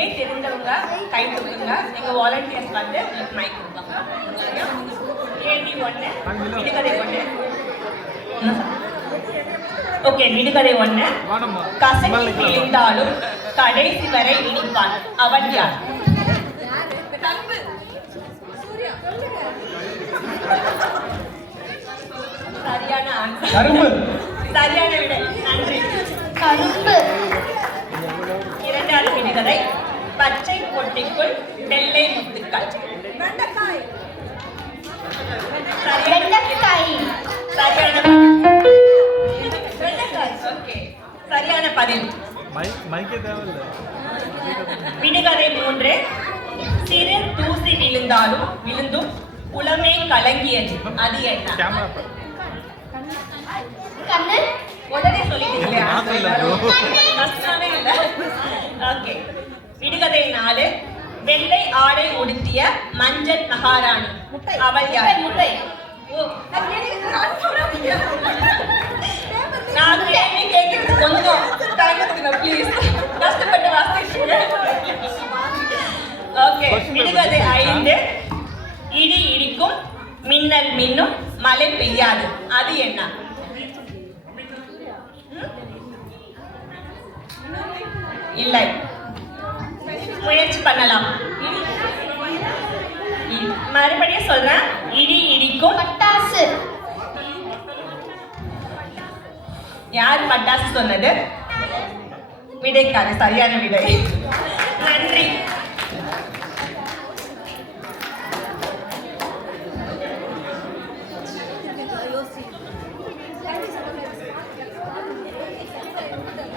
விடை தெரிந்தவங்க கை தூக்குங்க. எங்க வாலண்டியர்ஸ் வந்து மைக் கொடுப்பாங்க. கேள்வி 1, விடுகதை 1. ஓகே, விடுகதை 1. கசக்கி இருந்தாலும் கடைசி வரை இனிப்பான், அவன் யார்? சரியான ஆன்சர். சரியான விடை. நன்றி. கரும்பு. இரண்டாவது விடுகதை. பச்சை பொட்டிக்குள் வெள்ளை முத்துக்கள். சரியான பதில். விடுகதை 3. சிறு தூசி விழுந்தும் உளமே கலங்கியது, அது என்ன? உடனே சொல்லிட்டீங்களா? ஓகே. விடுகதை 4. வெள்ளை ஆடை உடுத்திய மஞ்சள் மகாராணி, அவள் யார்? நான் கேள்வி கேட்கிறது கொஞ்சம் டைம் எடுத்துங்க ப்ளீஸ். கஷ்டப்பட்டு வாசிச்சுங்க. ஓகே. விடுகதை 5. இடி இடிக்கும், மின்னல் மின்னும், மழை பெய்யாது, அது என்ன? இல்லை, முயற்சி பண்ணலாம். மறுபடியும் சொல்றேன். இடி இடிக்கும், பட்டாசு. யார் பட்டாசு சொன்னது? விடைக்கான சரியான விடை. நன்றி.